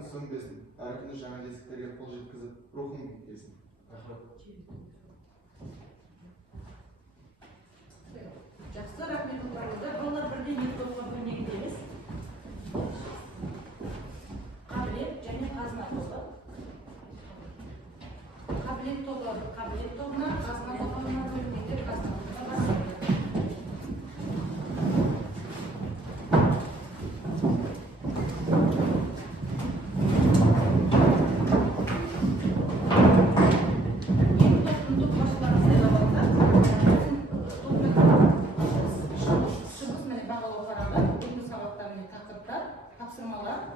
жарығың сөнбесін, әркімді жаңа жетістіктерге қол жеткізіп, рухың келсін. Жақсы, рахмет ұлдарыңыздар. Олар бірден екі топқа бөліне кетеміз. Қабілет және қазына тобы. Қабілет тобына қазына тобына бөлінеді, қазына тобына басылады.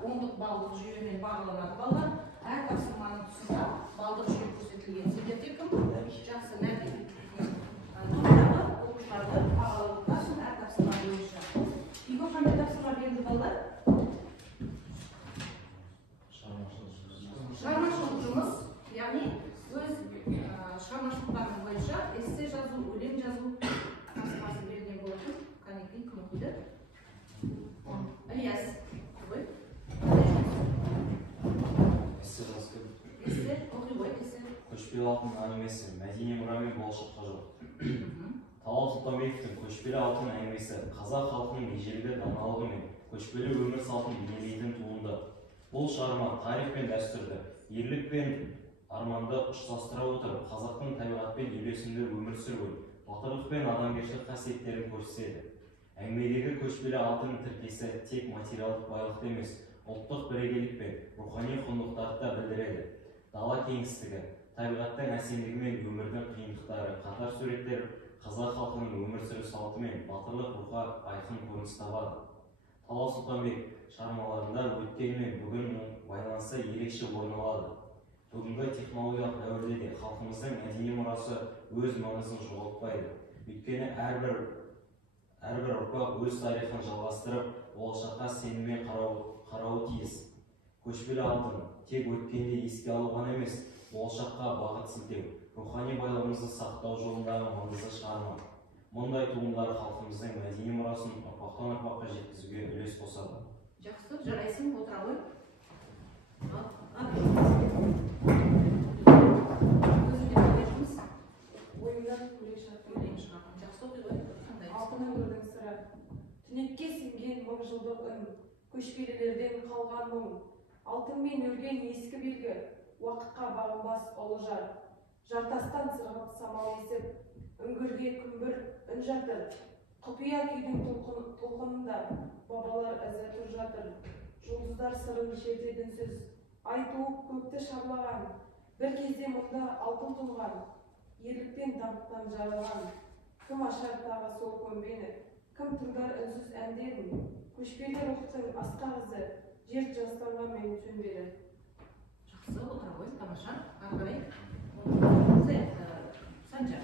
Ондық балдық жүйемен бағаланады балдар. Әр тапсырманың тұсында балдық жүйе көрсетілген. Сіздерде кім? Жақсы, нәтиже. Оқушыларды бағалауға үшін әр тапсырма бойынша. Үйге қандай тапсырма берді балдар? Шығармашылық жұмыс, яғни өз шығармашылықтарының бойынша эссе жазу, өлең жазу тапсырмасы берілген болатын. Қанекей кім оқиды? Ілияс. Көшпелі алтын әңгімесі, мәдени мұрамен болашаққа жол. Талал Сұлтанбековтың көшпелі алтын әңгімесі қазақ халқының ежелгі даналығы мен көшпелі өмір салтын бейнелейтін туынды. Бұл шығарма тарих пен дәстүрді, ерлік пен арманды ұштастыра отырып, қазақтың табиғатпен үйлесімді өмір сүруін, батырлық пен адамгершілік қасиеттерін көрсетеді. Әңгімедегі көшпелі алтын тіркесі тек материалдық байлықты емес, ұлттық бірегейлік пен рухани құндылықтарды да білдіреді. Дала кеңістігі, табиғаттың әсемдігі мен өмірдің қиындықтары, қатар суреттер қазақ халқының өмір сүру салты мен батырлық рухқа айқын көрініс табады. Талал Сұлтанбек шығармаларында өткен мен бүгін байланысы ерекше орын алады. Бүгінгі технологиялық дәуірде де халқымыздың мәдени мұрасы өз маңызын жоғалтпайды. Өйткені әрбір ұрпақ өз тарихын жалғастырып, болашаққа сеніммен қарауы тиіс. Көшпелі алтын тек өткенде еске алу ғана емес, болашаққа бағыт сілтеу, рухани байлығымызды сақтау жолындағы маңызды шығарма. Мұндай туындылар халқымыздың мәдени мұрасын ұрпақтан ұрпаққа жеткізуге үлес қосады. Жақсы, жарайсың, отыра ғой. Ойыңнан өлең шығарған. Жақсы оқи ғой. Алтын өңірдің сыры. Түнекке сіңген мың жылдық үн, көшпелілерден қалған мұң. Алтынмен өрген ескі белгі, уақытқа бағынбас ұлы жар. Жартастан сырғып самал есіп, үңгірге күмбір үн жатыр. Құпия күйдің толқынында бабалар ізі тұр жатыр. Жұлдыздар сырын жерде үнсіз, ай туып көкті шарлаған. Бір кезде мұнда алтын тұнған, ерлікпен даңқтан жаралған. Кім ашар тағы сол көмбені, кім тыңдар үнсіз әндерін. Көшпелі рухтың асқақ ізі, жер жастанған мен сөнбелі. Жақсы, отыра ғой, тамаша. Ары қарай. Санжар.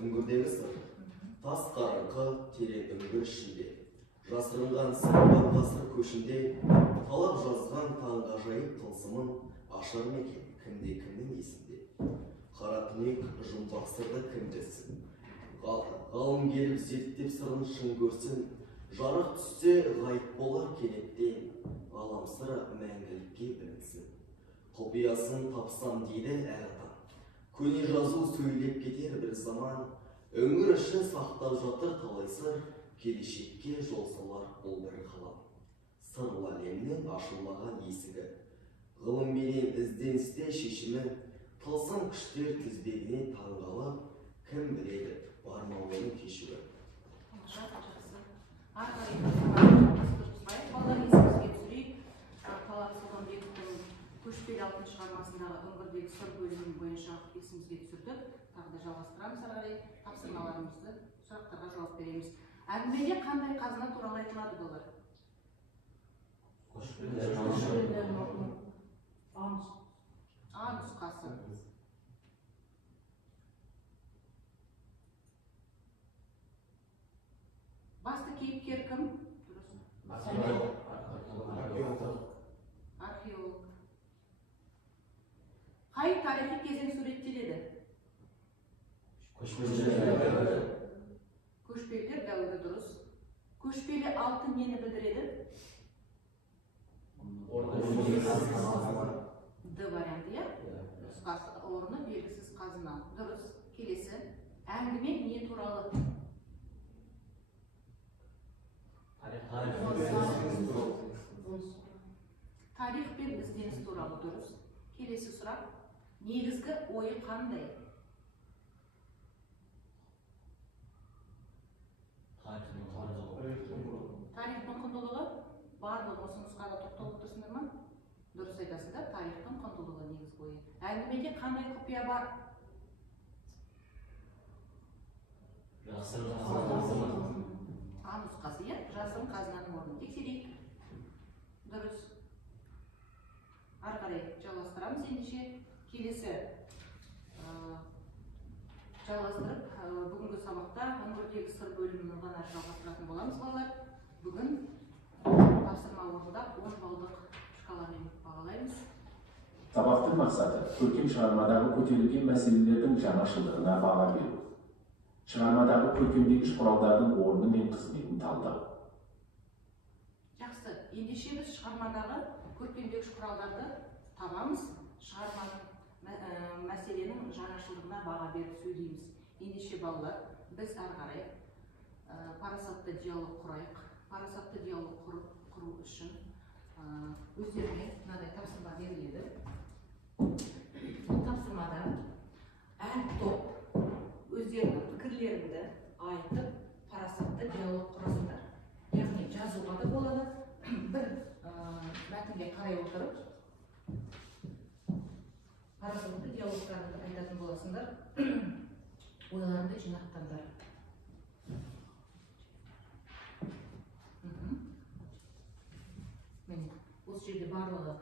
Үңгірдегі сыр. Тас қараңғы терең үңгір ішінде. Жасырынған сырбар ғасыр көшінде. Талап жазған таңғажайып тылсымын ашар мекен кімде-кімнің есінде. Қара түнек жұмбақ сырды кім білсін. Ғалым келіп зерттеп сырын шын көрсін. Жарық түссе ғайып болар кенеттен. Ғалам сыры мәңгілікке білінсін. Құпиясын тапсам дейді әр адам. Көне жазу сөйлеп кетер бір заман. Өңір ішін сақтап жатыр талай сыр. Келешекке жол салар бұл бір қалам. Сырлы әлемнің ашылмаған есігі. Ғылым менен ізденісте шешімі. Тылсым күштер тізбегіне таңғалып. Кім біледі бар ма оның кешуі. Талап Сұлтанбековтың көшпелі алтын шығармасындағы үңгірдегі сыр бөлімі бойынша есімізге түсірдік. Тағы да жалғастырамыз ары қарай тапсырмаларымызды, сұрақтарға жауап береміз. Әңгімеде қандай қазына туралы айтылады бұлар? А нұсқасы. Басты кейіпкер кім? Археолог. Қай тарихи кезең суреттеледі? Көшпелілер дәуірі дұрыс. Көшпелі алтын нені білдіреді? Д варианты, иә? Нұсқасы орны белгісіз қазына. Дұрыс. Келесі. Әңгіме не туралы? Тарих пен ізденіс туралы. Дұрыс. Келесі сұрақ. Негізгі ойы қандай? Тарихтың құндылығы барлығы осы нұсқада тоқталып тұрсыңдар ма? Дұрыс айтасыздар. Тарихтың құндылығы негізгі ойы. Әңгімеде қандай құпия бар? А нұсқасы, иә? Жасырын қазынаның орнын тексерейік. Дұрыс. Ары қарай жалғастырамыз ендеше. Келесі жалғастырып, бүгінгі сабақта өңірдегі сыр бөлімін ғана жалғастыратын боламыз, балалар. Бүгін тапсырма орындап 10 балдық шкаламен бағалаймыз. Сабақтың мақсаты көркем шығармадағы көтерілген мәселелердің жаңашылдығына баға беру. Шығармадағы көркемдегіш құралдардың орны мен қызметін талдау. Жақсы. Ендеше біз шығармадағы көркемдегіш құралдарды табамыз. Шығарманың мәселенің жаңашылдығына баға беріп сөйлейміз. Ендеше балалар, біз ары қарай парасатты диалог құрайық. Парасатты диалог құру үшін өздеріне мынадай тапсырма беріледі. Тапсырмада әр топ өздерінің пікірлеріңді айтып, парасатты диалог құрасыңдар. Яғни жазуға да болады. Бір мәтінге қарай отырып, парасатты диалогтарды айтатын боласыңдар. Ойларыңды жинақтаңдар. Осы жерде барлығы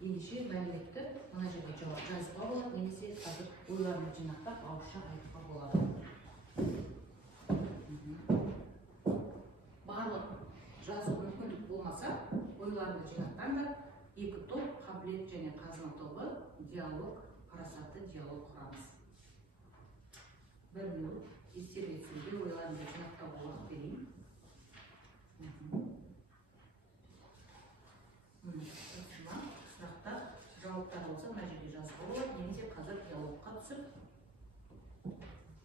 ендеше мәліметті мына жерге жазуға болады, немесе қазір ойларыңды жинақтап ауызша айтуға болады. Барлық жазу мүмкіндік болмаса, ойларыңды жинақтаңдар. Екі топ, қабілет және қазына тобы, диалог, парасатты диалог құрамыз. Бір минут естерге түсіруге ойларыңды жинақтауға уақыт берейін. Сұрақта жауаптар болса, мына жерге жазуға болады, немесе қазір диалогқа түсіп,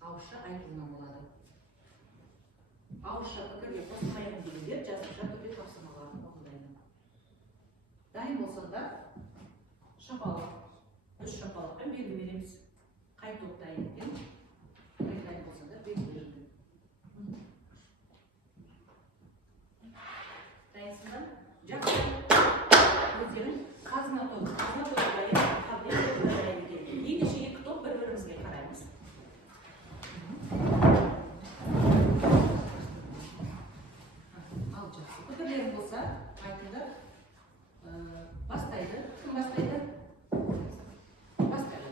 ауызша айтуына болады. Ауызша пікірге қосылмайтын дегендер жазбаша түрде тапсырмаларын орындайды. Дайын болсаңдар, шапалық, 3 шапалыққа белгі береміз. Қай топ дайын екен? Дайын болсаңдар, белгі беріңдер. Дайынсыңдар? Жақсы. Өздерің қазына тобы дайын, қабілет тобы дайын екен. Ендеше екі топ бір-бірімізге қараймыз. Ал жақсы. Пікірлерің болса, айтыңдар. Бастайды. Кім бастайды? Бастайды.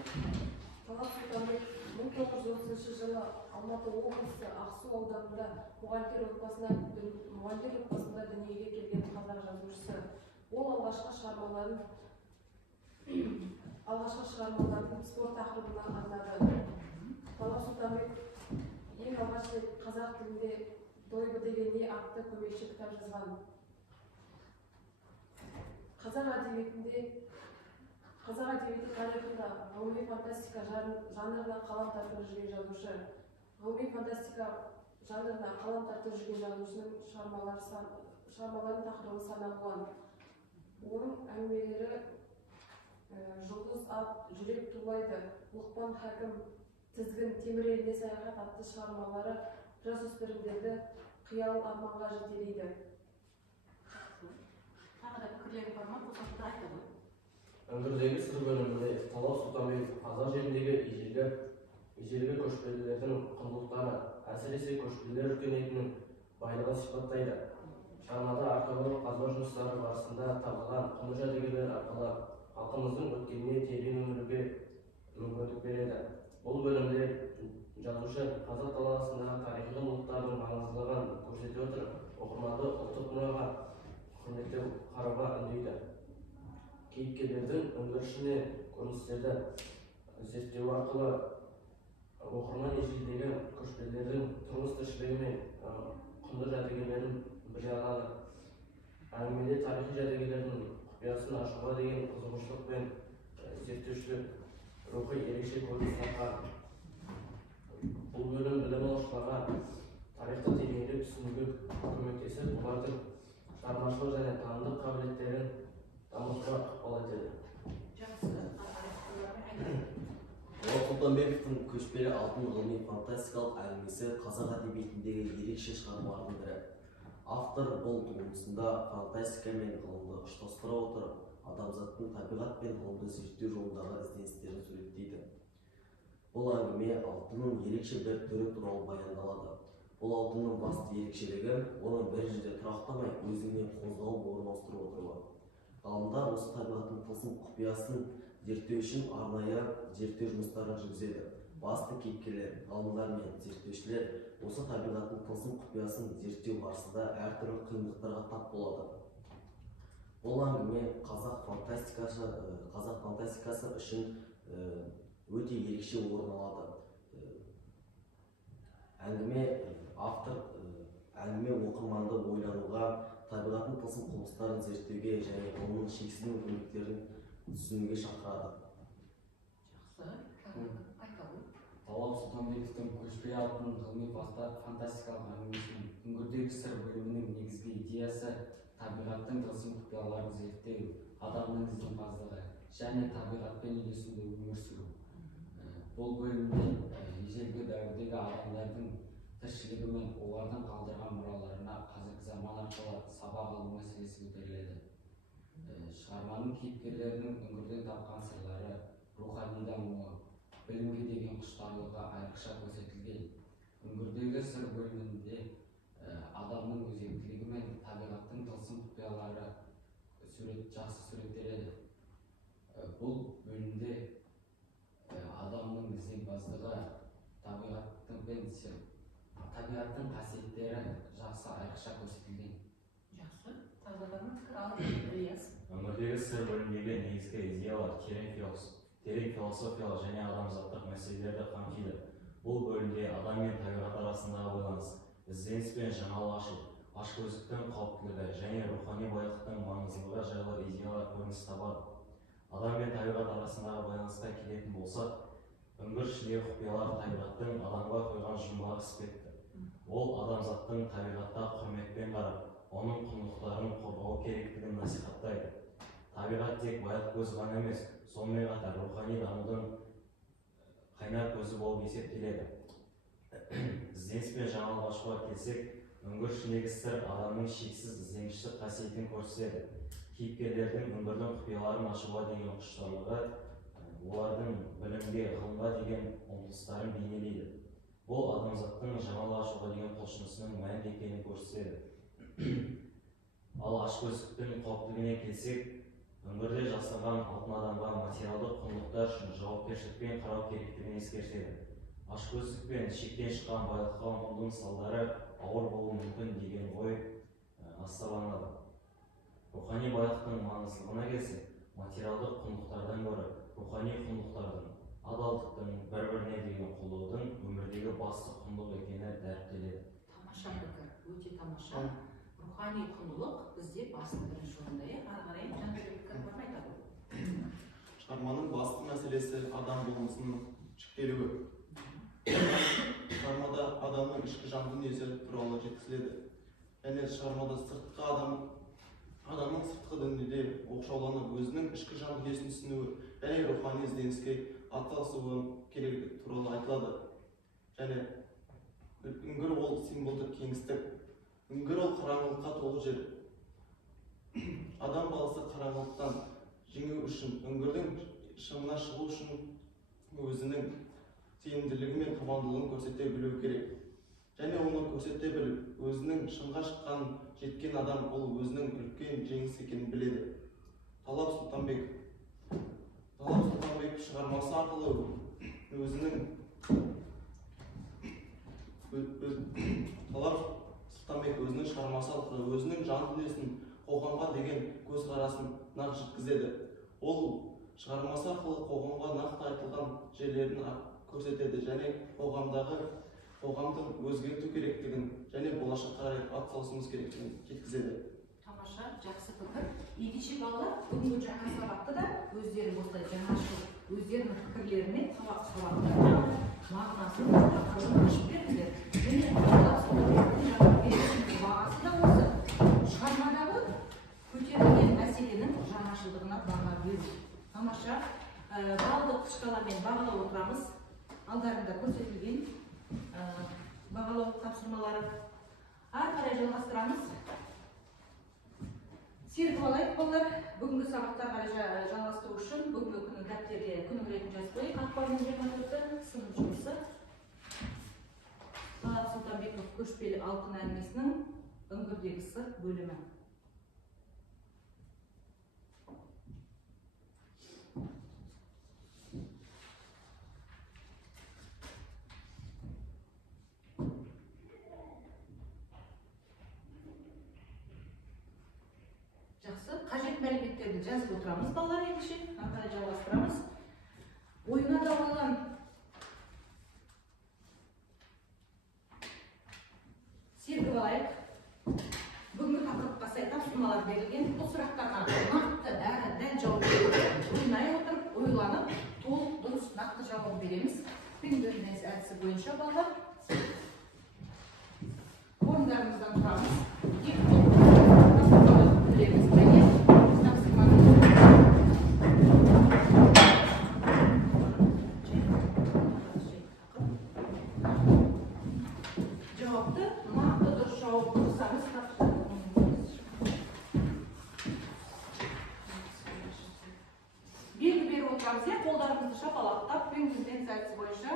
Талап Сұлтанбек 1930 жылы Алматы облысы Ақсу ауданында мұғалімдер отбасында дүниеге келген қазақ жазушысы. Ол алғашқы шығармаларын спорт тақырыбына арнады. Талап Сұлтанбек ең алғаш рет қазақ тілінде «Дойбы деген не» атты көмекші кітап жазған. Қазақ әдебиеті тарихында ғылыми фантастика жанрына қалам тартып жүрген жазушы. Ғылыми фантастика жанрына қалам тартып жүрген жазушының шығармаларын тақырыбы сан алуан. Оның әңгімелері «Жұлдыз ат», «Жүрек тулайды», «Лұқпан хакім», «Тізгін», «Темір еліне саяхат» атты шығармалары жасөспірімдерді қиял арманға жетелейді. Тағы да пікірлері бар ма? Қосатынды айтады. Өңірдегі сыр бөлімінде Талап Сұлтанбек қазақ жеріндегі ежелгі көшпелілердің құндылықтары, әсіресе көшпелілер өркениетінің байлығын сипаттайды. Шығармада археологиялық қазба жұмыстары барысында табылған құнды жәдігерлер арқылы халқымыздың өткеніне терең үңілуге мүмкіндік береді. Бұл бөлімде жазушы қазақ даласындағы тарихи құндылықтардың маңыздылығын көрсете отырып, оқырманды ұлттық мұраға құрметтеп қарауға үндейді. Кейіпкерлердің өндірішіне көріністерді зерттеу арқылы оқырман ежелдегі көшпелілердің тұрмыс тіршілігі мен құнды жәдігерлерін біле алады. Әңгімеде тарихи жәдігерлердің құпиясын ашуға деген қызығушылық пен зерттеушілер рухы ерекше көрініс тапқан. Бұл бөлім білім алушыларға тарихты тереңірек түсінуге көмектесіп, олардың шығармашылық және танымдық қабілеттерін дамытуға ықпал етеді. Болат Сұлтанбековтың көшпелі алтын ғылыми фантастикалық әңгімесі қазақ әдебиетіндегі ерекше шығармалардың бірі. Автор бұл туындысында фантастика мен ғылымды ұштастыра отырып, адамзаттың табиғат пен ғылымды зерттеу жолындағы ізденістерін суреттейді. Бұл әңгіме алтынның ерекше бір түрі туралы баяндалады. Бұл алтынның басты ерекшелігі оның бір жерде тұрақтамай өзіне қозғалып орын ауыстырып отыруы. Ғалымдар осы табиғаттың тылсым құпиясын зерттеу үшін арнайы зерттеу жұмыстарын жүргізеді. Басты кейіпкерлер, ғалымдар мен зерттеушілер осы табиғаттың тылсым құпиясын зерттеу барысында әртүрлі қиындықтарға тап болады. Бұл әңгіме қазақ фантастикасы үшін өте ерекше орын алады. Әңгіме оқырманды ойлануға, табиғаттың тылсым құбылыстарын зерттеуге және оның шексіз мүмкіндіктерін түсінуге шақырады. Болат Сұлтанбековтың көшпелі алтын ғылыми фантастикалық әңгімесінің үңгірдегі сыр бөлімінің негізгі идеясы табиғаттың тылсым құпияларын зерттеу, адамның ізденімпаздығы және табиғатпен үйлесімді өмір сүру. Бұл бөлімде ежелгі дәуірдегі адамдардың тіршілігі мен олардың қалдырған мұраларына қазіргі заман арқылы сабақ алу мәселесі көтеріледі. Шығарманың кейіпкерлерінің үңгірден тапқан сырлары, рухани дамуы, білімге деген құштарлығы айрықша көрсетілген. Үңгірдегі сыр бөлімінде адамның өзектілігі мен табиғаттың тылсым құпиялары жақсы суреттеледі. Бұл бөлімде адамның ізденімпаздығы, табиғаттың қасиеттері жақсы айрықша көрсетілген. Жақсы. Тағдырдың пікір алып Ильяс. Өмірдегі сыр бөлімдегі негізгі идеялар терең философиялық және адамзаттық мәселелерді қамтиды. Бұл бөлімде адам мен табиғат арасындағы байланыс, ізденіс пен жаңалық ашу, ашкөздіктің қауіптілігі және рухани байлықтың маңыздылығы жайлы идеялар көрініс табады. Адам мен табиғат арасындағы байланысқа келетін болсақ, үңгір ішіндегі құпиялар табиғаттың адамға қойған жұмбақ іспетті. Ол адамзаттың табиғатта құрметпен қарап, оның құндылықтарын қорғау керектігін насихаттайды. Табиғат тек байлық көзі ғана емес, сонымен қатар рухани дамудың қайнар көзі болып есептеледі. Ізденіс пен жаңалық ашуға келсек, үңгір ішіндегі сыр адамның шексіз ізденішті қасиетін көрсетеді. Кейіпкерлердің үңгірдің құпияларын ашуға деген құштарлығы, олардың білімге, ғылымға деген ұмтылыстарын бейнелейді. Бұл адамзаттың жаңалық ашуға деген құлшынысының мәнді екенін көрсетеді. Ал ашкөздіктің қауіптілігіне келсек, үңгірде жасырған алтын адамға материалдық құндылықтар үшін жауапкершілікпен қарау керектігін ескертеді. Ашкөздік пен шектен шыққан байлыққа ұмтылудың салдары ауыр болуы мүмкін деген ой астарланады. Рухани байлықтың маңыздылығына келсек, материалдық құндылықтардан гөрі рухани құндылықтардың, адалдықтың, бір-біріне деген қолдаудың өмірдегі басты құндылық екені дәріптеледі. Тамаша пікір, өте тамаша. Рухани құндылық бізде басты бірінші орында. Ары қарай жаңағы пікір бар айтады. Шығарманың басты мәселесі адам болмысының жіктелуі. Шығармада адамның ішкі жан дүниесі туралы жеткізіледі. Және шығармада адамның сыртқы дүниеде оқшауланып, өзінің ішкі жан дүниесін түсінуі және рухани ізденіске атсалысуы керектігі туралы айтылады. Және үңгір ол символдық кеңістік. Үңгір ол қараңғылыққа толы жер. Адам баласы қараңғылықтан жеңу үшін, үңгірдің шыңына шығу үшін өзінің сенімділігі мен табандылығын көрсете білу керек. Және оны көрсете біліп, өзінің шыңға шыққан жеткен адам ол өзінің үлкен жеңіс екенін біледі. Талап Сұлтанбеков шығармасы арқылы өзінің жан дүниесін қоғамға деген көзқарасын нақ жеткізеді. Ол шығармасы арқылы қоғамға нақты айтылған жерлерін көрсетеді және қоғамдағы қоғамды өзгерту керектігін және болашаққа қарай атсалысуымыз керектігін жеткізеді. Тамаша, жақсы пікір. Ендеше балалар бүгінгі жаңа сабақты да өздері осылай жаңашыл, өздерінің пікірлерімен сабақты мағынасын ашып бердіңдер. Және бағасы да осы шығармадағы көтерілген мәселенің жаңашылдығына баға беру. Тамаша, балдық шкаламен бағалап отырамыз. Алдарында көрсетілген бағалау тапсырмалары. Ары қарай жалғастырамыз. Серік алайық балалар, бүгінгі сабақтарға жалғастыру үшін бүгінгі күні дәптерге күнін ретін жазып қойып, ақпанның 24-і сынып жұмысы. Талап Сұлтанбеков көшпелі алтын әңгімесінің үңгірдегі сыр бөлімі. Қажет мәліметтерді жазып отырамыз балалар ендеше, ары жалғастырамыз. Ойына да ойлан. Сергіп алайық. Бүгінгі тақырыпқа сай тапсырмалар берілген. Бұл сұрақтарға нақты әрі дәл жауап беріп, ойнай отырып, ойланып, толық дұрыс нақты жауап береміз. Пендермес әдісі бойынша балалар. Орындарымыздан тұрамыз. Жауапты нақты дұрыс жауап қылсаңыз белгі беріп отырамыз, қолдарымызды шапалақтап, пендермес әдісі бойынша.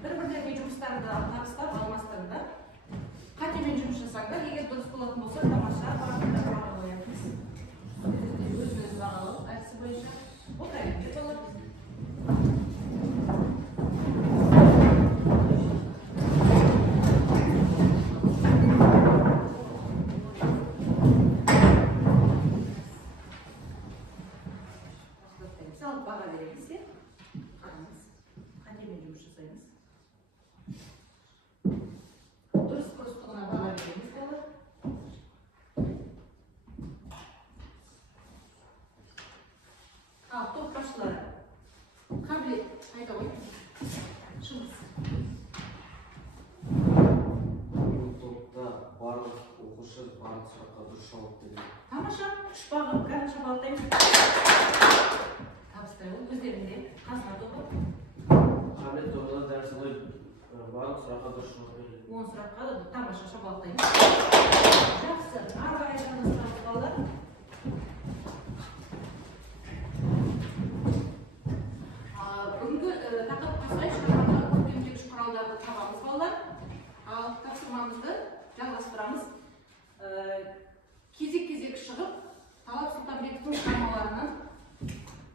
Бір-бірлеріне жұмыстарды табыстап алмастырыңдар. Қатемен жұмыс жасаңдар, егер дұрыс болатын болса, тамаша бағытында баға қоямыз. Өзіңіз бағалау әдісі бойынша. Отырайық, деп болады. пұшпағын кәдімгі шапалақтаймыз. Табыстырайық өздерінде қазына тобы. Қабілет тобыда дәл солай барлық сұраққа дұрыс жауап береді. 10 сұраққа тамаша шапалақтаймыз. Жақсы, ары қарай жалғастырамыз балалар. Бүгінгі тақырыпқа сай шығармадағы көркемдегіш құралдарды табамыз балалар. Ал тапсырмамызды жалғастырамыз. Кезек-кезек шығып, Талап Сұлтанбековтың шығармаларынан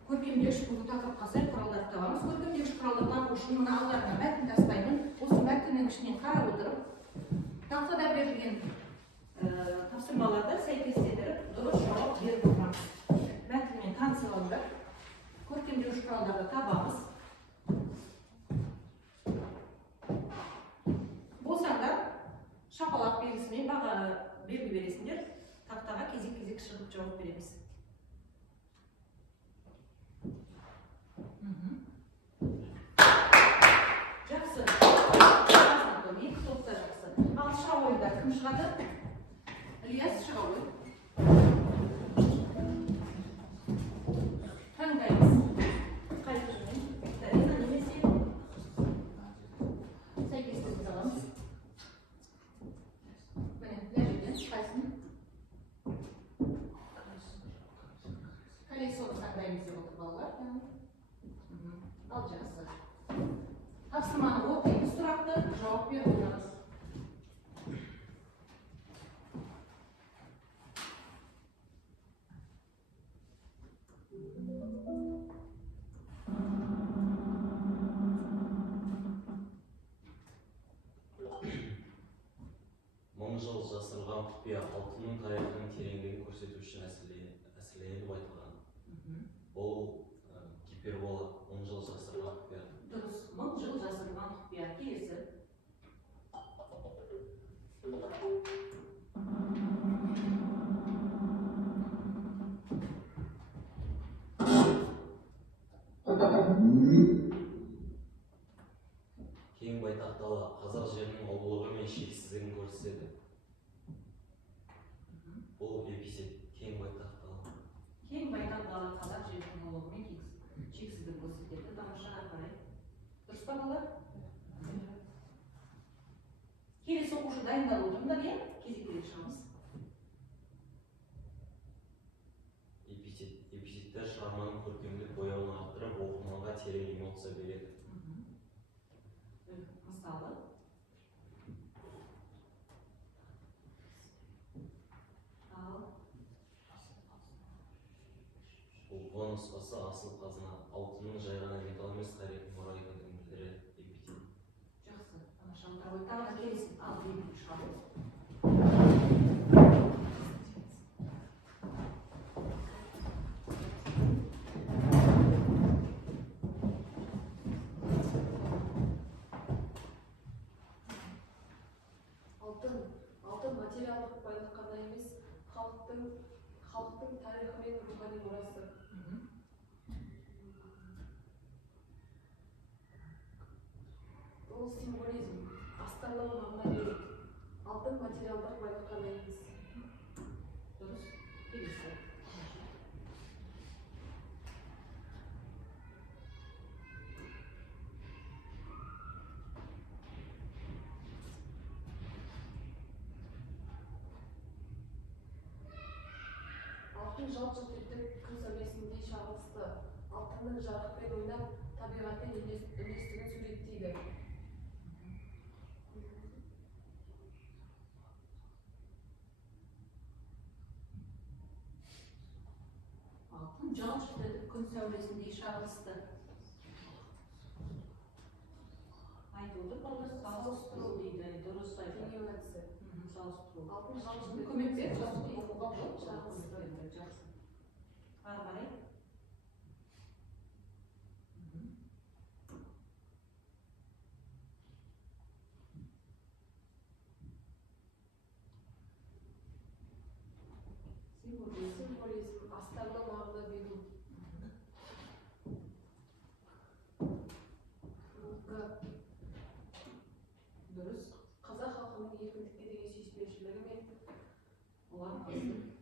көркемдегіш бүгінгі тақырыпқа сай құралдарды табамыз. Көркемдегіш құралдарды табу үшін мына алдарына мәтін тастаймын. Осы мәтіннің ішінен қарап отырып, тақтада берілген тапсырмаларды сәйкестендіріп, дұрыс жауап беріп отырамыз. Мәтінмен танысып алыңдар. Көркемдегіш құралдарды табамыз. Болсаңдар, шапалақ белгісімен баға белгі бересіңдер. Тақтаға кезек-кезек шығып жауап береміз. Жақсы. Екі топта жақсы. Ал шыға ойындар кім шығады? Ильяс шыға ойын. Таңдаймыз. Қайсымен? Дарина немесе? Сәйкестігіміз аламыз. Міне, ләжеден қайсын? Колесоны таңдаймыз деп отыр балалар. Ал жақсы. Тапсырманы оқимыз сұрақты, жауап беріп отырамыз. Мың жыл жасырылған құпия алтынның тарихының тереңдігін көрсету үшін әсірленіп айтылған. Бұл гипербола, мың жыл жасырылған құпия. Дұрыс, мың жыл жасырылған құпия. Келесі. Кең байтақ дала қазақ жерінің ұлылығы мен шексіздігін көрсетеді. Бұл эпитет кең байтақ дала. Кең байтақ дала қазақ жерінің ұлылығы мен шексіздігін көрсетеді. Тамаша, ары қарай. Дұрыс па балалар? Келесі оқушы дайындалып отырыңдар, иә? Кезек-кезек шығамыз. Эпитеттер шығарманың көркемдік бояуын арттырып, оқырманға терең эмоция береді. Мысалы. Ал. Бұл нұсқасы асыл қазына, алтынның жай ғана металл емес, тарихи мұра екендігін білдіреді. Эпитет. Жақсы. Тамаша отыра тағы да келесі. Ал, белгі шығады. Алтын материалдық байлық қана емес, халықтың тарихы мен рухани мұрасы. Бұл символизм, астарлы мағына береді. Алтын материалдық байлық қана емес. Дұрыс. Келесі. Алтын жалт-жұлт етіп күн сәулесіндей шағылысты. Алтынның жарықпен ойнап, табиғатпен үндестігін суреттейді. Алтын жалт-жұлт етіп күн сәулесіндей шағылысты. Айтып отыр балалар, салыстыру дейді. Дұрыс айтады. Салыстыру. Алтын жалт-жұлт етіп Көмек бер, оқуға шағылысты. Жақсы. Ары қарай. Символизм, астарлы мағына беру. Дұрыс. Қазақ халқының еркіндікке деген сүйіспеншілігі мен Олар келесі.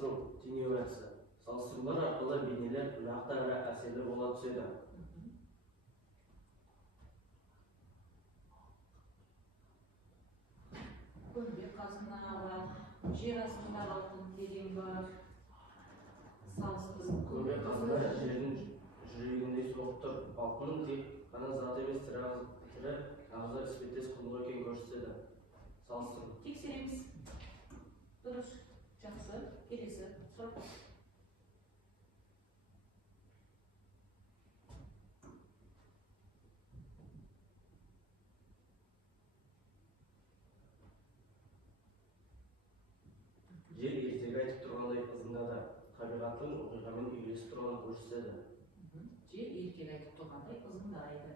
салыстыру теориясы. Салыстырулар арқылы бейнелер нақты әрі әсерлі бола түседі. Көмбе қазына бар, жер астындағы алтын терең бар. Салыстыру. Көмбе қазына жердің жүрегіндей соғып тұр. Алтынның тек қана зат емес, тірі ағза іспеттес құндылық екенін көрсетеді. Салыстыру. Тексереміз. Дұрыс. Жақсы. Келесі сұрақ. Жер ертегі айтып тұрғандай ызыңдады. Табиғаттың оқиғамен үйлесіп тұрғанын көрсетеді. Жер ертегі айтып тұрғандай ызыңдайды.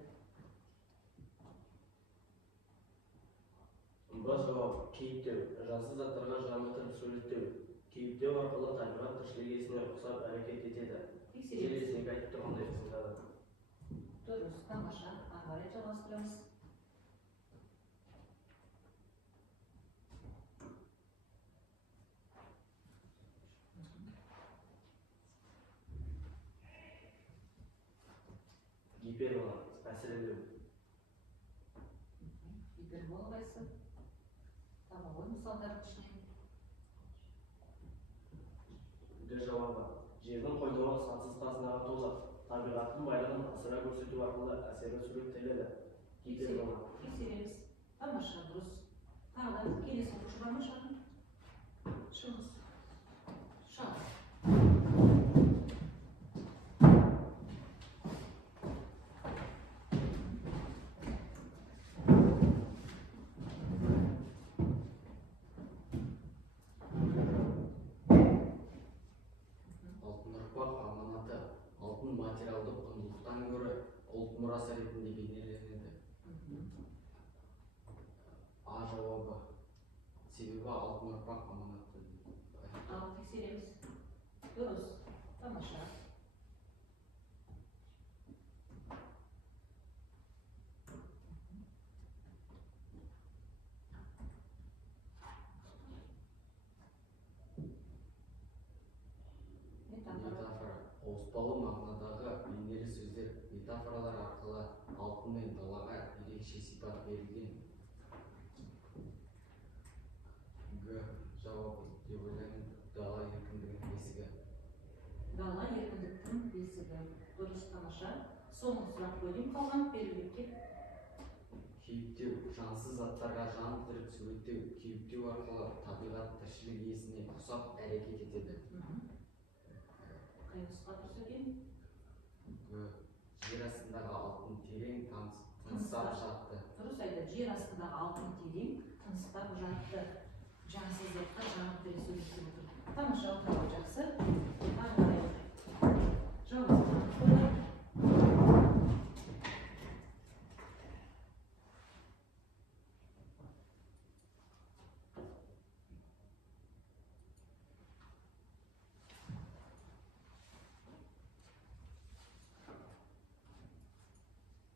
Б жауап. Кейіптеу. Жансыз заттарға жан бітіріп сөйлеттеу. Кейіптеу арқылы табиғат тіршілік иесіне ұқсап әрекет етеді. Жер ертегі айтып тұрғандай ызыңдады. Дұрыс. Тамаша. Ары қарай жалғастырамыз. Гипербола. Әсірелеу. Гипербола қайсы? Табалау мысалдары күшінен. Д жауабы. Жердің қойнауы сансыз қазынаға толы. Табиғаттың байлығын асыра көрсету арқылы әсерлі суреттеледі. Гипербола. Тексереміз. Тамаша. Дұрыс. Тағы да келесі оқушы бар ма шағын? Шығыс. Шағын. Алтын ұрпақ аманаты алтын материалдық құндылықтан гөрі ұлт мұрасы ретінде бейнеленеді. А жауабы. Себебі алтын ұрпақ аманаты. Ал тексереміз. Дұрыс. Тамаша. Метафора. Ауыспалы мағынадағы бейнелі сөздер метафоралар арқылы алтын мен далаға ерекше сипат берілген. Г жауабы деп ойлаймын. Дала еркіндігінің бесігі. Дала еркіндіктің бесігі. Дұрыс. Тамаша. Соңғы сұрақ қойдым қалған берілбекке. Кейіптеу. Жансыз заттарға жан бітіріп суреттеу. Кейіптеу арқылы табиғат тіршілік иесіне ұқсап әрекет етеді. Қай нұсқа дұрыс екен? Г жер астындағы алтын терең тыныстап жатты. Дұрыс айтады. Жер астындағы алтын терең тыныстап жатты. Жансыз затқа жан бітіре сөйлесіп отыр. Тамаша. Оқиға жақсы. Ары қарай. Жалғастырамыз.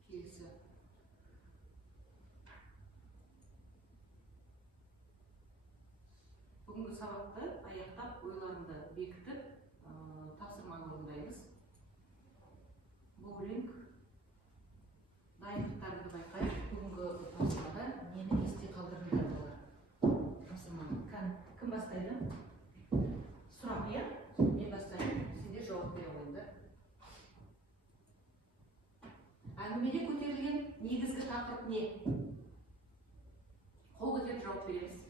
Келесі. Бүгінгі сабақты аяқтап, ойларыңды бекітіп, тапсырманы орындаймыз. Боулинг дайындықтарыңды байқайық. Бүгінгі тапсырмада нені есте қалдырыңдар болар? Тапсырманы. Кім бастайды? Сұрақ, иә? Мен бастаймын. Сендер жауап бере қойыңдар. Әңгімеде көтерілген негізгі тақырып не? Қол көтеріп жауап береміз.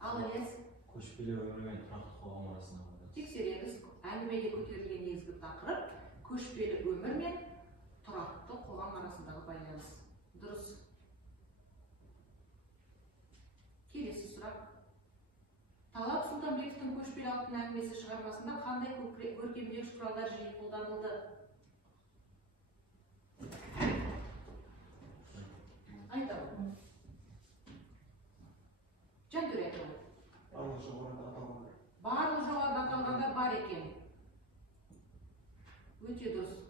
Ал Ілияс. Көшпелі өмір мен тұрақты қоғам арасындағы. Тексереміз. Әңгімеде көтерілген негізгі тақырып көшпелі өмір мен тұрақты қоғам арасындағы байланыс. Дұрыс. Келесі сұрақ. Талап Сұлтанбековтың көшпелі алтын әңгімесі шығармасында қандай көркемдегіш құралдар жиі қолданылды? Айтамын. Жантөре айтамын. Барлық жоғарыда аталғандар. Барлық жоғарыда аталғандар бар екен. Өте дұрыс.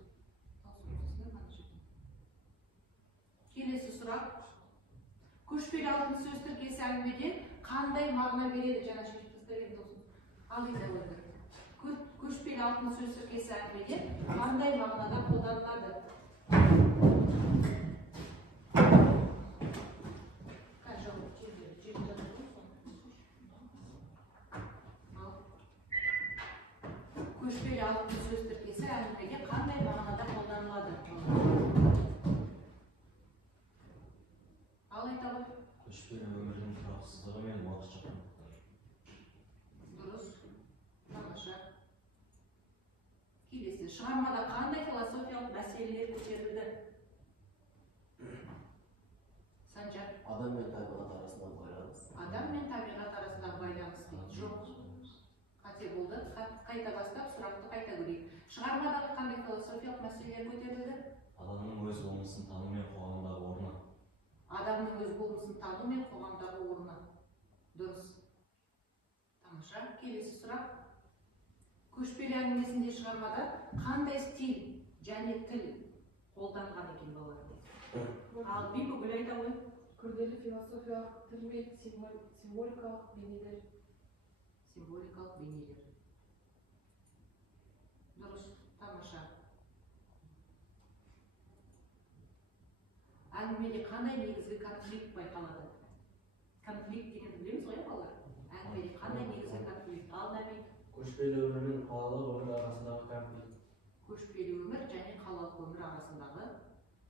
Келесі сұрақ. Көшпелі алтын сөз тіркесі әңгімеде қандай мағына береді? Жаңа шешіп тастаған досын. Ал енді ойлар. алтын сөз тіркесі әңгімеде қандай мағынада қолданылады? Көшпелі алтын сөз тіркесі әңгімеде қандай мағынада қолданылады? Ал айта ғой. Көшпелі өмірдің тұрақсыздығы мен уақытша қиындықтар. Дұрыс. Тамаша. Келесі. Шығармада қандай философиялық мәселелер көтерілді? Санжар. Адам мен табиғат арасындағы байланыс. Адам мен табиғат арасындағы байланыс дейді. Жоқ. Қате болды. Қайта бастап, сұрақты қайта көрейік. Шығармадағы қандай философиялық мәселелер көтерілді? Адамның өз болмысын тану мен қоғамдағы орны. Адамның өз болмысын тану мен қоғамдағы орны. Дұрыс. Тамаша. Келесі сұрақ. Көшпелі әңгімесінде шығармада қандай стиль және тіл қолданған екен балалар? Ал бүкіл айта ғой. Күрделі философиялық тіл мен символикалық бейнелер. Символикалық бейнелер. Дұрыс. Тамаша. Әңгімеде қандай негізгі конфликт байқалады? Конфликт дегенді білеміз ғой, балалар? Әңгімеде қандай негізгі конфликт? Ал Нәби. Көшпелі өмір мен қалалық өмір арасындағы конфликт. Көшпелі өмір және қалалық өмір арасындағы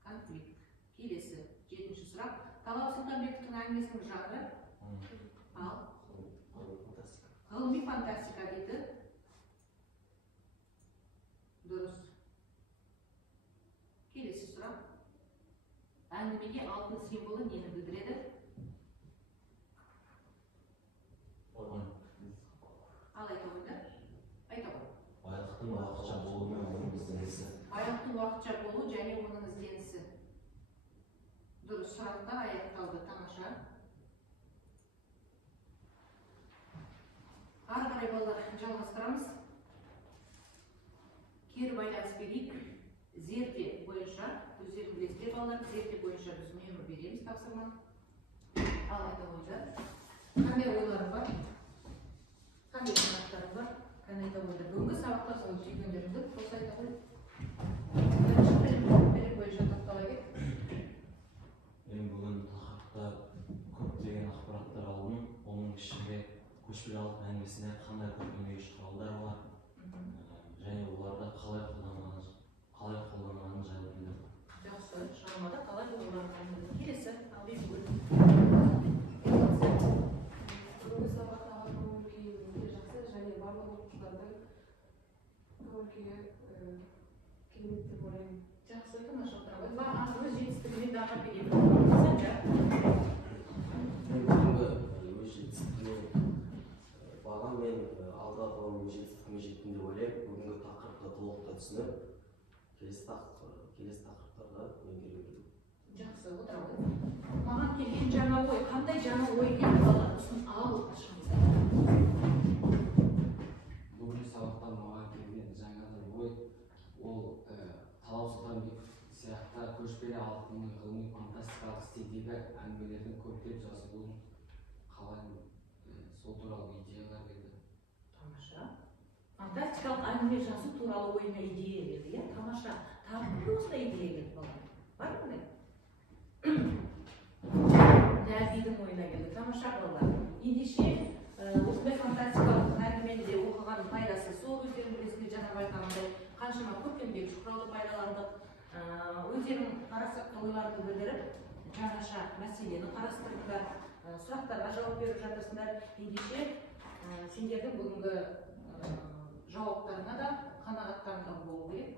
конфликт. Келесі, 7-ші сұрақ. Талап Сұлтанбековтың әңгімесінің жанры? Ал? Ғылыми фантастика дейді. Дұрыс. Келесі сұрақ. Әңгімеде алтын символы нені білдіреді? Ал айта қойды. Айта қой. Байлықтың уақытша болуы мен оның ізденісі. Байлықтың уақытша болуы және оның ізденісі. Дұрыс, сұрақтар аяқталды. Тамаша. Ары қарай балалар жалғастырамыз. Кері байланыс берейік. Зерде бойынша, өздерің білесіздер балалар, зерде бойынша біз үнемі береміз тапсырманы. Ал айта қойды. Қандай ойларың бар? Қандай сұрақтарың бар? Қане айта қойды. Бүгінгі сабақта сол түйгендеріңді қоса айта қойды. Бірінші бойынша тоқтала кет. Мен бүгін тақырыпта көптеген ақпараттар алдым. Оның ішінде көшпелі алтын әңгімесінде қандай көркемдегіш құралдар бар және оларды қалай қолданғанын жайлы білдім. Жақсы, шығармада қалай қолданғанын келесі. Ал бүгін. Бүгінгі сабақтағы көңіл-күй өте жақсы және барлық оқушылардың көңіл-күйі керемет деп ойлаймын. Жақсы, тамаша отыра ғой. Бағана өз жетістігімен дағы беремін. Санжар. Бүгінгі өз жетістігіме бағам мен алда тұрған өз жетістігіме жеттім деп ойлаймын. Бүгінгі тақырыпты толықтай түсініп, келесі тақырыптарға меңгерген. Жақсы, отыра ғой. Маған келген жаңа ой, қандай жаңа ой келді балалар? Сосын ал шығыңыз. Бүгінгі сабақта маған келген жаңадан ой, ол Талап Сұлтанбеков сияқты көшпелі алтынның ғылыми фантастикалық стильдегі әңгімелердің көптеп жазылуын қалаймын. Сол туралы идеялар келді. Тамаша. Фантастикалық әңгіме жазу туралы ойына идея келді, иә? Тамаша. Тағы бір осындай идея келді балалар. Бар ма ондай? Нәбидің ойына келді. Тамаша балалар. Ендеше осындай фантастикалық әңгімені де оқыған пайдасы сол өздерің білесіңдер жаңа байқағандай қаншама көркемдегіш құралды пайдаландық. Өздерің қарасаққа ойларды білдіріп, жаңаша мәселені қарастырыңдар, сұрақтарға жауап беріп жатырсыңдар. Ендеше сендердің бүгінгі жауаптарына да қанағаттанған болу керек.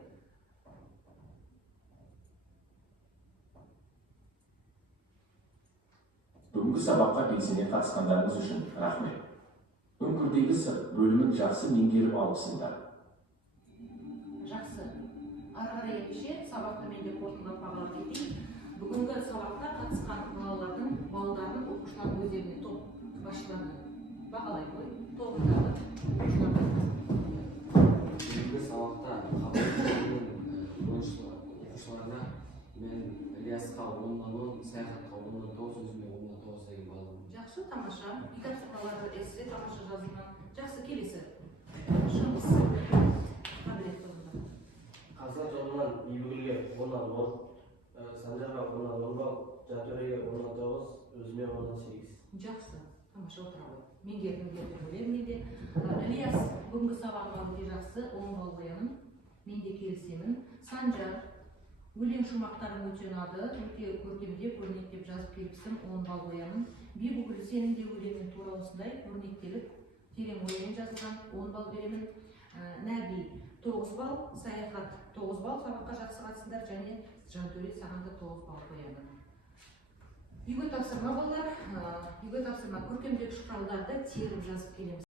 Бүгінгі сабаққа белсене қатысқандарыңыз үшін рахмет. Үңгірдегі сыр бөлімін жақсы меңгеріп алыпсыңдар. Жақсы. Ары қарай ендеше сабақты мен де қорытындылап бағалап кетейін. Бүгінгі сабақта қатысқан балалардың, оқушылардың өздеріне топ басшыларын бағалай қой. Тобындағы Бүгінгі сабақта қабылданған оқушыларына мен Ілиясқа 10-10, Саяхатқа 10-9, өзіме 10-9 деген балым. жақсы, тамаша. Үй тапсырмалары эссе тамаша жазылған. Жақсы, келесі. Шыңғыс. Жақсы, тамаша отыра ғой. Меңгердім деп ойлаймын мен де. Ілияс, бүгінгі сабағыма өте жақсы, 10 балл қоямын. Мен де келісемін. Санжар, өлең шумақтарың өте ұнады, өте көркемдеп, өрнектеп жазып келіпсің, 10 балл қоямын. Бибігүл, сенің де өлеңің тура осындай өрнектеліп, терең оймен жазылған, 10 балл беремін. Нәби, 9 балл, Саяхат 9 балл, сабаққа жақсы қатысыңдар, және Жантөре, саған да 9 балл қоямын. Үйге тапсырма балдар, үйге тапсырма көркемдегіш құралдарды теріп жазып келеміз.